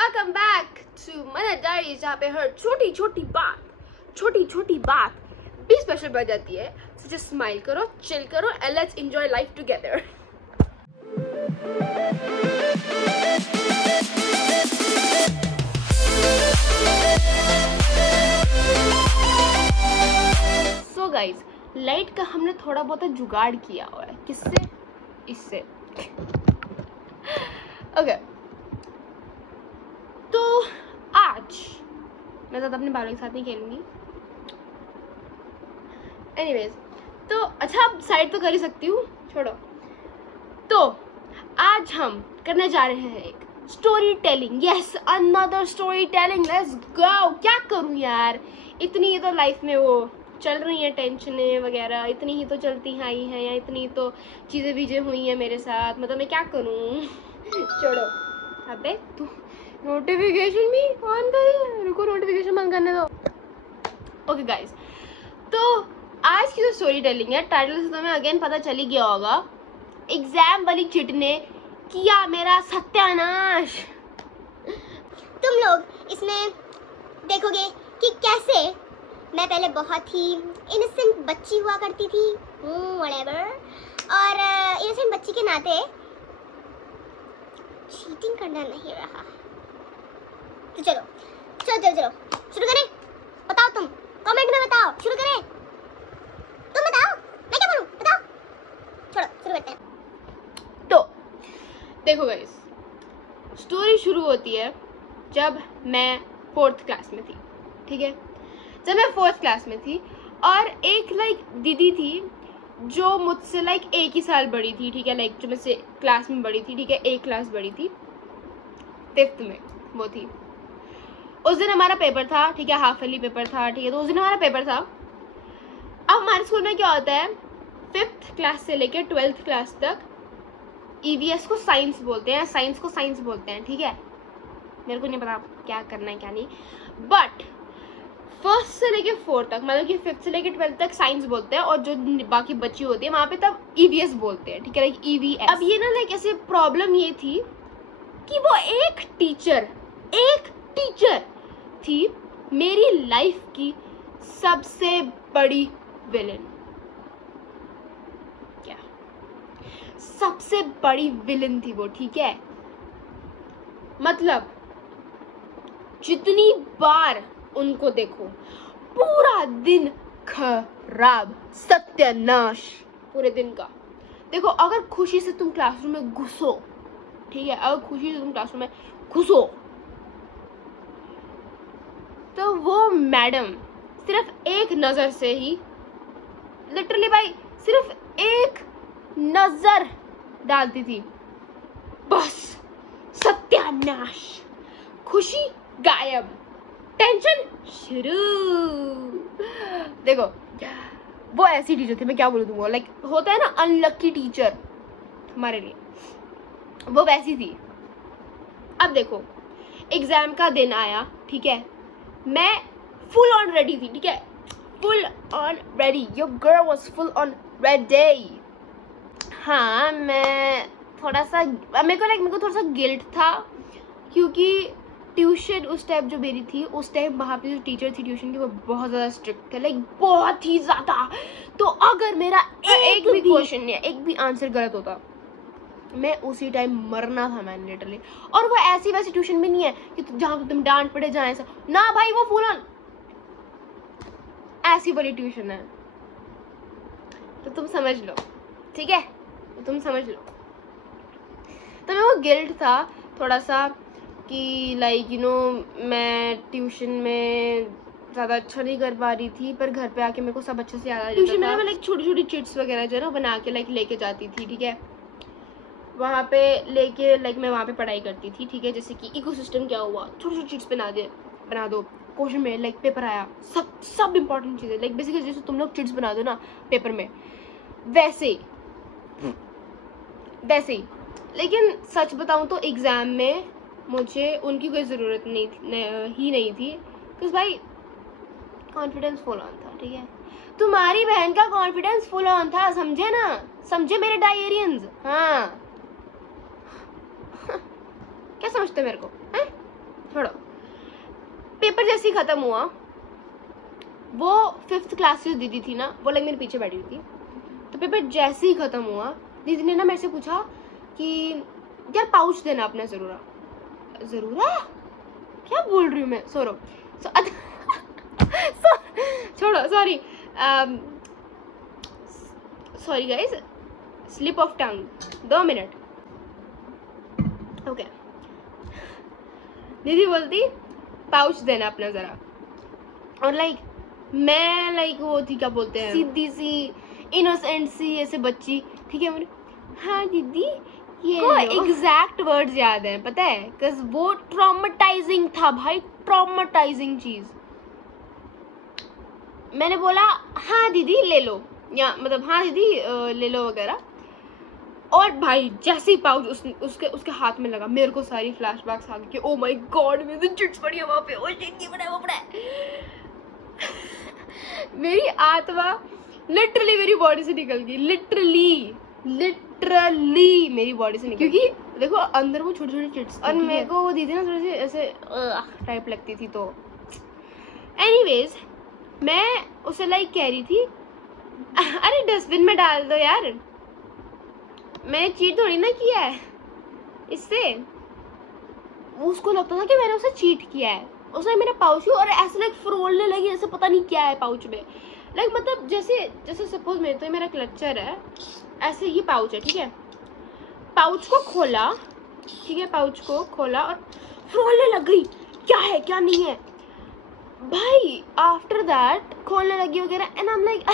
Welcome back to मना diary, जहाँ पे हर छोटी छोटी बात भी स्पेशल बन जाती है। So just स्माइल करो, चिल करो and let's enjoy life together. So guys, light का हमने थोड़ा बहुत जुगाड़ किया हुआ है। किससे? इससे। ओके तो आज मैं ज़्यादा अपने बालों के साथ नहीं खेलूंगी। एनीवेज, तो अच्छा आप साइड तो कर ही सकती हूँ, छोड़ो। तो आज हम करने जा रहे हैं एक story telling. Yes, another story telling. Let's go. क्या करूँ यार, इतनी ही तो लाइफ में वो चल रही हैं टेंशनें वगैरह, इतनी ही तो चलती आई हैं, या इतनी तो चीज़ें बीजें हुई हैं मेरे साथ। मतलब मैं क्या करूँ छोड़ो। अबे तू नोटिफिकेशन भी ऑन करी, रुको नोटिफिकेशन बंद करने दो। ओके गाइस, तो आज की जो स्टोरी टेलिंग है, टाइटल से तुम्हें अगेन पता चल ही गया होगा। एग्जाम वाली चिट ने किया मेरा सत्यानाश। तुम लोग इसमें देखोगे कि कैसे मैं पहले बहुत ही इनोसेंट बच्ची हुआ करती थी, व्हाटएवर, और इनोसेंट बच्ची के नाते चीटिंग करना नहीं रहा। तो चलो शुरू करें। बताओ, तुम कमेंट में बताओ, शुरू करें। तुम बताओ, मैं क्या बोलूं, बताओ। छोड़ो, शुरू करते हैं। तो देखो गाइस, स्टोरी शुरू होती है जब मैं 4th क्लास में थी। ठीक है, जब मैं 4th क्लास में थी और एक दीदी थी जो मुझसे एक ही साल बड़ी थी। ठीक है, जो मुझसे क्लास में बड़ी थी। ठीक है, एक क्लास बड़ी थी, 5th में वो थी। उस दिन हमारा पेपर था। ठीक है, हाफ ईयरली पेपर था। ठीक है, तो उस दिन हमारा पेपर था। अब हमारे स्कूल में क्या होता है, 5th क्लास से लेकर 12th क्लास तक EVS को साइंस बोलते हैं, साइंस को साइंस बोलते हैं। ठीक है, मेरे को नहीं पता क्या करना है क्या नहीं, बट 1st से लेके 4th तक, मतलब कि 5th से लेके 12th तक साइंस बोलते हैं, और जो बाकी बच्ची होती है वहाँ पे तब EVS बोलते हैं। ठीक है, EVS। अब ये ना ऐसे प्रॉब्लम ये थी कि वो एक टीचर थी मेरी लाइफ की सबसे बड़ी विलन। क्या सबसे बड़ी विलन थी वो। ठीक है, मतलब जितनी बार उनको देखो पूरा दिन खराब, सत्यानाश पूरे दिन का। देखो, अगर खुशी से तुम क्लासरूम में घुसो, ठीक है, अगर खुशी से तुम क्लासरूम में घुसो तो वो मैडम सिर्फ एक नजर से ही, लिटरली भाई, सिर्फ एक नजर डालती थी, बस सत्यानाश, खुशी गायब, टेंशन शुरू। देखो, वो ऐसी टीचर थी, मैं क्या बोलूं तुमको, होता है ना अनलकी टीचर हमारे लिए, वो वैसी थी। अब देखो, एग्जाम का दिन आया। ठीक है, मैं फुल ऑन रेडी थी। ठीक है, full on ready, your girl was full on ready. हाँ, मैं थोड़ा सा, मेरे को थोड़ा सा गिल्ट था, क्योंकि ट्यूशन उस टाइम जो मेरी थी, उस टाइम वहाँ पे जो टीचर थी ट्यूशन की, वो बहुत ज़्यादा स्ट्रिक्ट थे, बहुत ही ज़्यादा। तो अगर मेरा एक भी क्वेश्चन या एक भी आंसर गलत होता, मैं उसी टाइम मरना था मैंने, लिटरली। और वो ऐसी वैसी ट्यूशन भी नहीं है कि जहाँ पे तुम डांट पड़े जाए ऐसा ना, भाई वो फुल ऑन ऐसी वाली ट्यूशन है। तो तुम समझ लो, ठीक है, तुम समझ लो। तो मेरे को गिल्ट था थोड़ा सा कि मैं ट्यूशन में ज़्यादा अच्छा नहीं कर पा रही थी, पर घर पे आके मेरे को सब अच्छे से याद आ जाता था। ट्यूशन में मैं छोटी छोटी चिट्स वगैरह जो है ना बना के लेके जाती थी। ठीक है, वहाँ पे लेके मैं वहाँ पे पढ़ाई करती थी। ठीक है, जैसे कि इकोसिस्टम क्या हुआ, छोटी छोटी चिट्स बना दो क्वेश्चन में, पेपर आया, सब इंपॉर्टेंट चीज़ें, बेसिकली जैसे तुम लोग चिट्स बना दो ना पेपर में, वैसे ही। लेकिन सच बताऊँ तो एग्ज़ाम में मुझे उनकी कोई ज़रूरत नहीं थी, बिकॉज भाई कॉन्फिडेंस फुल ऑन था। ठीक है, तुम्हारी बहन का कॉन्फिडेंस फुल ऑन था, समझे ना, समझे मेरे डायरियंस। हाँ क्या समझते मेरे को हैं? छोड़ो। पेपर जैसे ही खत्म हुआ, वो 5th क्लास की दीदी थी ना, वो लाइक मेरे पीछे बैठी हुई थी। तो पेपर जैसे ही खत्म हुआ, दीदी ने ना मेरे से पूछा कि यार पाउच देना अपना ज़रूर है। क्या बोल रही हूँ मैं? छोड़ो, sorry guys, slip of tongue, 2 minute. Okay, दीदी बोलती पाउच देना अपना ज़रा, और लाइक मैं लाइक वो थी, क्या बोलते हैं, सीधी सी इनोसेंट सी ऐसे बच्ची, ठीक है। मैंने हाँ दीदी ये को एग्जैक्ट वर्ड्स याद हैं, पता है, बिकॉज वो ट्रॉमेटाइजिंग था भाई, ट्रॉमेटाइजिंग चीज़। मैंने बोला हाँ दीदी ले लो, या मतलब हाँ दीदी ले लो वगैरह। और भाई जैसे ही पाउच उसके हाथ में लगा, मेरे को सारी फ्लैशबैक्स आ गई कि ओ माय गॉड मेरी तो चिट्स पड़ी है वहाँ पे, ओ शिट ये पड़ा है वो पड़ा है। मेरी आत्मा लिटरली मेरी बॉडी से निकल गई, लिटरली मेरी बॉडी से निकल, क्योंकि देखो अंदर वो छोटी छोटी चिट्स, और मेरे को वो दीदी ना थोड़ी सी ऐसे टाइप लगती थी। तो एनीवेज मैं उसे लाइक कह रही थी अरे डस्टबिन में डाल दो यार, मैंने चीट थोड़ी ना किया है इससे। उसको लगता था कि मैंने उसे चीट किया है। उसने मेरा पाउच और ऐसे लाइक फ्रोलने लगी, ऐसे पता नहीं क्या है पाउच में, लाइक मतलब जैसे सपोज मेरा क्लचर है, ऐसे ये पाउच है, ठीक है। पाउच को खोला, ठीक है, पाउच को खोला और फ्रोलने लग गई, क्या है क्या नहीं है भाई। आफ्टर दैट खोलने लगी वगैरह, एंड आई एम लाइक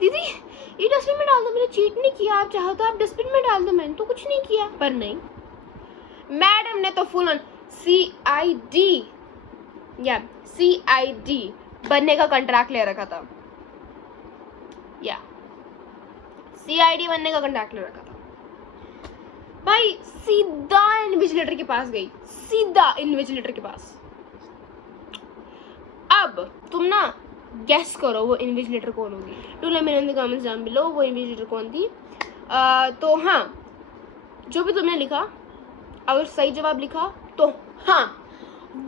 दीदी ये डस्टबिन में डाल दो, मैंने चीट नहीं किया, आप चाहो तो आप डस्टबिन में डाल दो, मैंने तो कुछ नहीं किया। पर नहीं, मैडम ने तो फुल ऑन CID बनने का कॉन्ट्रैक्ट ले रखा था, या CID बनने का कॉन्ट्रैक्ट ले रखा था भाई। सीधा इन्विजिलेटर के पास गई, सीधा इन्विजिलेटर के पास। अब तुम ना गेस करो वो इन्विजिलेटर कौन होगी। Do let me know in the comments down below वो इन्विजिलेटर कौन थी। तो हाँ, जो भी तुमने लिखा, अगर सही जवाब लिखा तो हाँ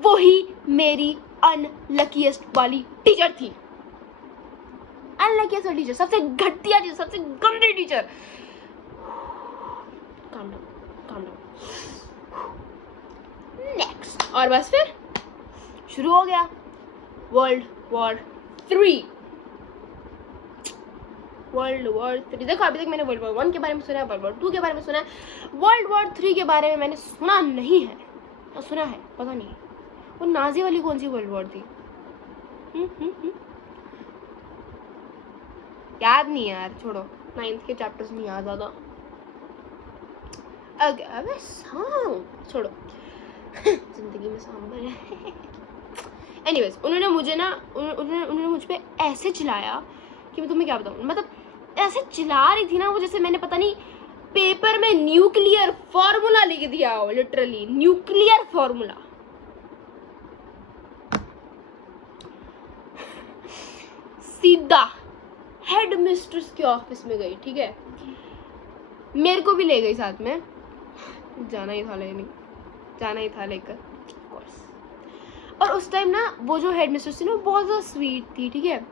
वही मेरी अनलकीएस्ट वाली टीचर थी। अनलकीएस्ट टीचर, सबसे घटिया टीचर, सबसे गंदी टीचर। Calm down. नेक्स्ट, और बस फिर शुरू हो गया वर्ल्ड वॉर 3। देखो अभी तक मैंने वर्ल्ड वॉर 1 के बारे में सुना है, वर्ल्ड वॉर 2 के बारे में सुना है, वर्ल्ड वॉर 3 के बारे में मैंने सुना नहीं है, सुना है पता नहीं वो नाजी वाली कौन सी वर्ल्ड वॉर थी। याद नहीं है यार, छोड़ो, 9th के चैप्टर्स नहीं याद ज़्यादा। अबे छोड़ो जिंदगी में सांबर है। एनीवेज उन्होंने मुझ पे ऐसे चिल्लाया कि मैं तुम्हें क्या बताऊँ, मतलब ऐसे चिल्ला रही थी ना वो, जैसे मैंने पता नहीं पेपर में न्यूक्लियर फॉर्मूला लिख दिया हो, लिटरली न्यूक्लियर फॉर्मूला। सीधा हेड मिस्ट्रेस के ऑफिस में गई, ठीक है, मेरे को भी ले गई साथ में, जाना ही था लेकर। और उस टाइम ना वो जो हेड मिस्ट्रेस थी ना बहुत ज़्यादा स्वीट थी, ठीक है,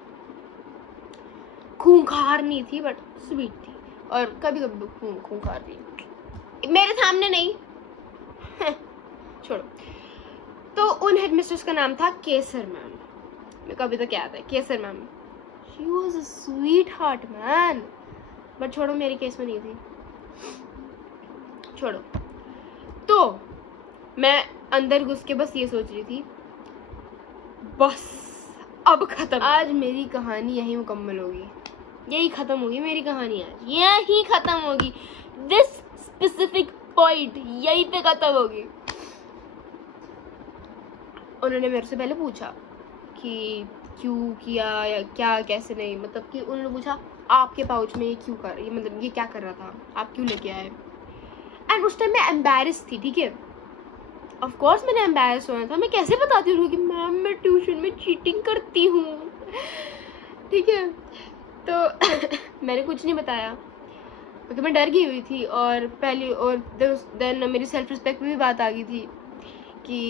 खूंखार नहीं थी बट स्वीट थी, और कभी कभी खूंखार थी, मेरे सामने नहीं। छोड़ो। तो उन हेड मिस्ट्रेस का नाम था केसर मैम, मेरे को अभी तक याद है, Kesar ma'am. She was a sweetheart man, but छोड़ो मेरे केस में नहीं थी, छोड़ो। तो मैं अंदर घुस के बस ये सोच रही थी, बस अब खत्म, आज मेरी कहानी यही मुकम्मल होगी, यही खत्म होगी मेरी कहानी, आज यही खत्म होगी, दिस स्पेसिफिक पॉइंट यहीं पे खत्म होगी। उन्होंने मेरे से पहले पूछा कि क्यों किया या क्या कैसे नहीं, मतलब कि उन्होंने पूछा आपके पाउच में ये क्यों ये मतलब ये क्या कर रहा था, आप क्यों लेके आए। एंड उस टाइम मैं एम्बैरेस थी, ठीक है, ऑफ कोर्स मैंने एम्बैरेस होना था, मैं कैसे बताती हूँ कि मैम मैं ट्यूशन में चीटिंग करती हूँ, ठीक है। तो मैंने कुछ नहीं बताया क्योंकि मैं डर गई हुई थी, और पहली और देन मेरी सेल्फ रिस्पेक्ट में भी बात आ गई थी कि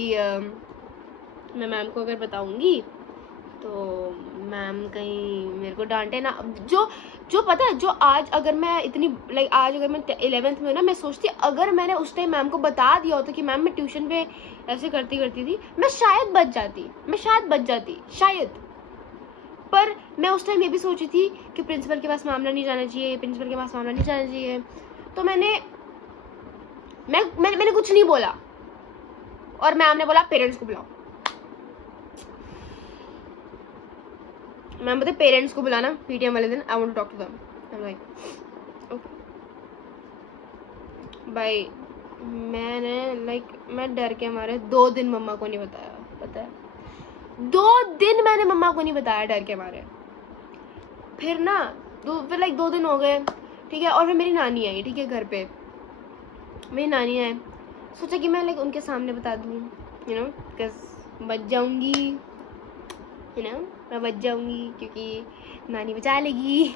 मैं मैम को अगर बताऊंगी तो मैम कहीं मेरे को डांटे ना। जो पता है, जो आज अगर मैं इतनी लाइक आज अगर मैं 11th में हूँ ना, मैं सोचती अगर मैंने उस टाइम मैम को बता दिया होता कि मैम मैं ट्यूशन पे ऐसे करती थी, मैं शायद बच जाती शायद। पर मैं उस टाइम ये भी सोची थी कि प्रिंसिपल के पास मामला नहीं जाना चाहिए, तो मैंने कुछ नहीं बोला और मैम ने बोला पेरेंट्स को बुलाओ। मैम बोलते पेरेंट्स को बुलाना पीटीएम वाले दिन, I want to talk to them. I am like okay भाई। मैं डर के मारे 2 दिन मम्मा को नहीं बताया, पता है 2 दिन मैंने मम्मा को नहीं बताया डर के मारे। फिर 2 दिन हो गए, ठीक है। और फिर मेरी नानी आई, ठीक है, घर पे मेरी नानी आए, सोचा कि मैं उनके सामने बता दूँ, बिकॉज बच जाऊंगी, मैं बच जाऊंगी क्योंकि नानी बचा लेगी।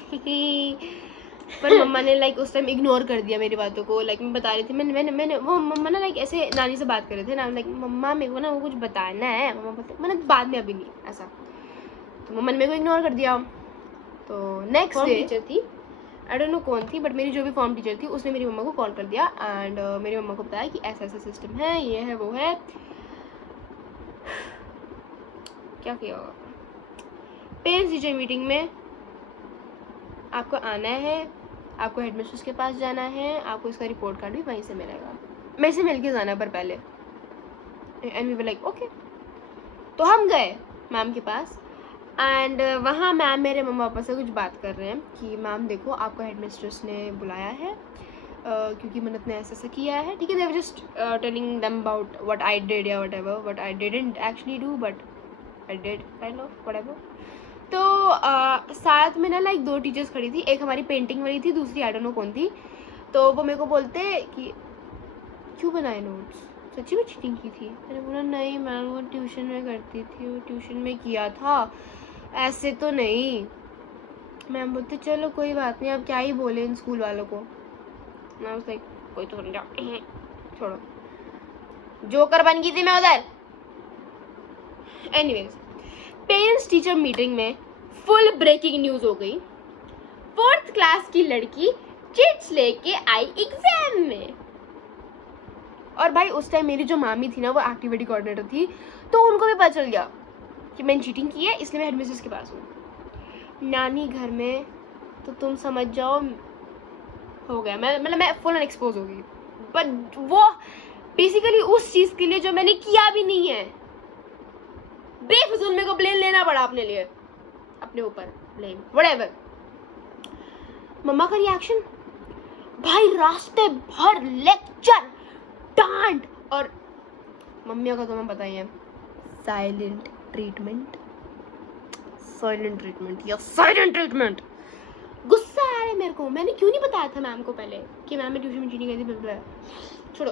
पर मम्मा ने उस टाइम इग्नोर कर दिया मेरी बातों को। मैं बता रही थी, मैंने वो मम्मा ना ऐसे नानी से बात कर रहे थे ना, मम्मा मेरे को ना वो कुछ बताना है, मम्मा बोलते मैंने बाद में, अभी नहीं ऐसा। तो मम्मा ने मेरे को इग्नोर कर दिया। तो नेक्स्ट डे टीचर थी, आई डोंट नो कौन थी, बट मेरी जो भी फॉर्म टीचर थी उसने मेरी मम्मा को कॉल कर दिया एंड मेरी मम्मा को बताया कि ऐसा ऐसा सिस्टम है, ये है वो है। क्या किया होगा? पेरेंट्स टीचर मीटिंग में आपको आना है, आपको हेडमिस्ट्रेस के पास जाना है, आपको इसका रिपोर्ट कार्ड भी वहीं से मिलेगा, मेरे से मिल के जाना पर पहले। And we were like okay. तो हम गए मैम के पास एंड वहाँ मैम मेरे मम्मा पापा से कुछ बात कर रहे हैं कि मैम देखो आपको हेडमिस्ट्रेस ने बुलाया है क्योंकि मन्नत ने ऐसा किया है, ठीक है। They were just telling them about what I did या what I didn't actually do but I did kind of whatever. तो साथ में ना 2 टीचर्स खड़ी थी, एक हमारी पेंटिंग वाली थी, दूसरी आई डोंट नो कौन थी। तो वो मेरे को बोलते कि क्यों बनाए नोट्स, सच्ची में चीटिंग की थी? मैंने बोला नहीं मैम वो ट्यूशन में करती थी, वो ट्यूशन में किया था, ऐसे तो नहीं। मैम बोलते चलो कोई बात नहीं, अब क्या ही बोले इन स्कूल वालों को। मैं उस कोई तो समझा, छोड़ो, जोकर बन गई थी मैं उधर। एनीवेज, पेरेंट्स टीचर मीटिंग में फुल ब्रेकिंग न्यूज हो गई। 4th क्लास की लड़की चिट्स लेके आई एग्जाम में। और भाई उस टाइम मेरी जो मामी थी ना, वो एक्टिविटी कोऑर्डिनेटर थी, तो उनको भी पता चल गया कि मैंने चीटिंग की है, इसलिए मैं हेडमिस्ट्रेस के पास हूँ। नानी घर में तो तुम समझ जाओ हो गया, मैं फुल एक्सपोज हो गई। बट वो बेसिकली उस चीज़ के लिए जो मैंने किया भी नहीं है, बेफिजूल मेरे को ब्लेम लेना पड़ा अपने लिए, अपने ऊपर ब्लेम व्हाटएवर। मम्मा का रिएक्शन भाई, रास्ते भर लेक्चर, डांट, और मम्मियों का तुम्हें पता ही है, साइलेंट ट्रीटमेंट या साइलेंट ट्रीटमेंट। गुस्सा आ रहा है मेरे को, मैंने क्यों नहीं बताया था मैम को पहले कि मैम मैं ट्यूशन में चीटिंग करती थी। छोड़ो,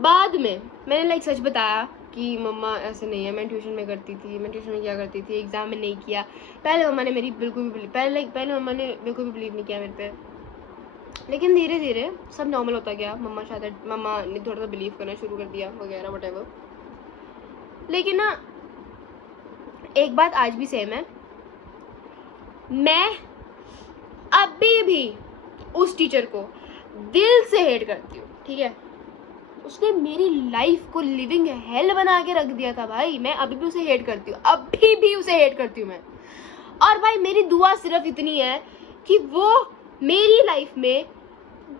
बाद में मैंने सच बताया कि मम्मा ऐसे नहीं है, मैं ट्यूशन में करती थी, मैं ट्यूशन में क्या करती थी, एग्जाम में नहीं किया। पहले मम्मा ने मेरी बिल्कुल भी पहले मम्मा ने बिल्कुल भी बिलीव नहीं किया मेरे पे, लेकिन धीरे धीरे सब नॉर्मल होता गया। मम्मा ने थोड़ा सा बिलीव करना शुरू कर दिया वगैरह व्हाटएवर। लेकिन ना एक बात आज भी सेम है, मैं अभी भी उस टीचर को दिल से हेट करती हूँ, ठीक है। उसने मेरी लाइफ को लिविंग हेल बना के रख दिया था भाई, मैं अभी भी उसे हेट करती हूँ, अभी भी उसे हेट करती हूँ मैं। और भाई मेरी दुआ सिर्फ इतनी है कि वो मेरी लाइफ में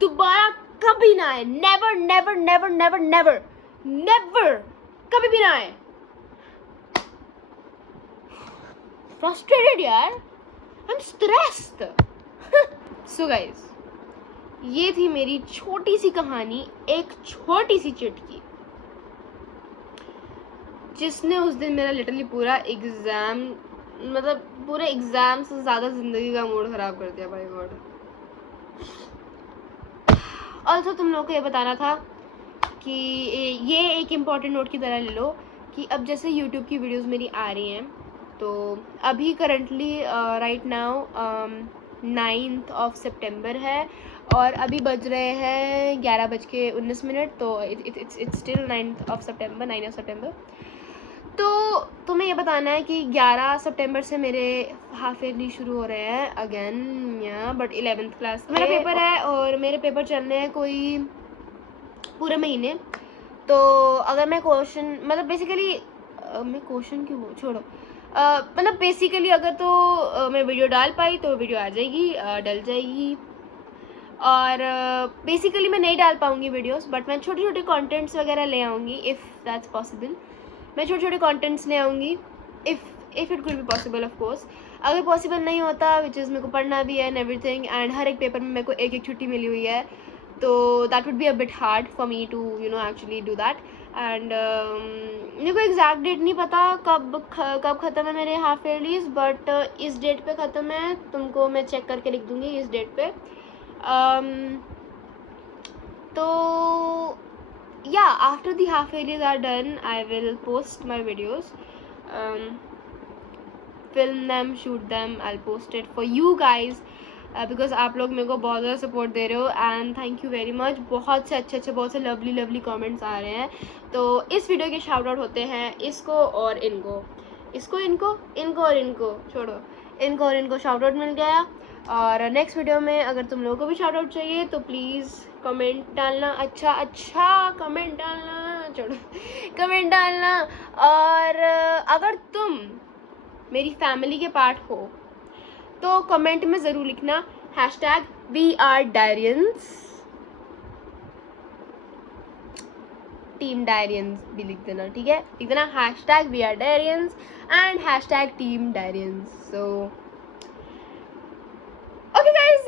दोबारा कभी ना आए, never never never never never never, कभी भी ना आए। फ्रस्ट्रेटेड यार, I am stressed. So guys, ये थी मेरी छोटी सी कहानी, एक छोटी सी चिटकी, जिसने उस दिन मेरा लिटरली पूरा एग्जाम, मतलब पूरे एग्जाम से ज़्यादा ज़िंदगी का मूड ख़राब कर दिया भाई गॉड। ऑल्सो तुम लोगों को ये बताना था कि ये एक इम्पॉर्टेंट नोट की तरह ले लो कि अब जैसे यूट्यूब की वीडियोस मेरी आ रही हैं, तो अभी currently right now 9th of September है, और अभी बज रहे हैं 11:19, तो इट्स स्टिल 9 सितंबर। तो तुम्हें ये बताना है कि 11 सितंबर से मेरे हाफ ईयरली शुरू हो रहे हैं अगेन, या बट 11th क्लास मेरा पेपर है, और मेरे पेपर चलने हैं कोई पूरे महीने। तो अगर मैं क्वेश्चन मतलब बेसिकली मैं क्वेश्चन क्यों छोड़ो, मतलब बेसिकली अगर तो मैं वीडियो डाल पाई तो वीडियो आ जाएगी, डल जाएगी। और बेसिकली मैं नहीं डाल पाऊँगी वीडियोस, बट मैं छोटे छोटे कंटेंट्स वगैरह ले आऊँगी इफ़ दैट्स पॉसिबल। मैं छोटे छोटे कंटेंट्स ले आऊँगी if it could be possible of course. अगर पॉसिबल नहीं होता, विच इज़ मेरे को पढ़ना भी है एंड एवरीथिंग, एंड हर एक पेपर में मेरे को एक छुट्टी मिली हुई है, तो that would be a bit hard for me to actually do that. And मेरे को एग्जैक्ट डेट नहीं पता कब ख़त्म है मेरे हाफ ईयरलीज, बट इस डेट पे ख़त्म है। तुमको मैं चेक करके लिख दूँगी इस डेट पे। तो yeah, after the half yearlies are done, I will post my videos, film them, shoot them, I'll post it for you guys, because आप लोग मेरे को बहुत ज़्यादा सपोर्ट दे रहे हो and thank you very much. बहुत से अच्छे बहुत से लवली कमेंट्स आ रहे हैं। तो इस वीडियो के शाउट आउट होते हैं इसको और इनको, इनको और इनको छोड़ो, इनको और इनको शाउट आउट मिल गया। और नेक्स्ट वीडियो में अगर तुम लोगों को भी शाउट आउट चाहिए तो प्लीज़ कमेंट डालना, अच्छा कमेंट डालना, छोड़ो कमेंट डालना। और अगर तुम मेरी फैमिली के पार्ट हो तो कमेंट में ज़रूर लिखना #WeAreDarians, टीम डायरियंस भी लिख देना, ठीक है? लिख देना #WeAreDarians and #Team Darians। So okay guys,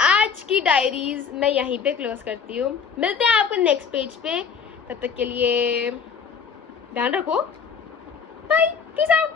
आज की डायरीज मैं यहीं पे क्लोज करती हूँ। मिलते हैं आपको नेक्स्ट पेज पे, तब तक के लिए ध्यान रखो, बाय, पीस आउट।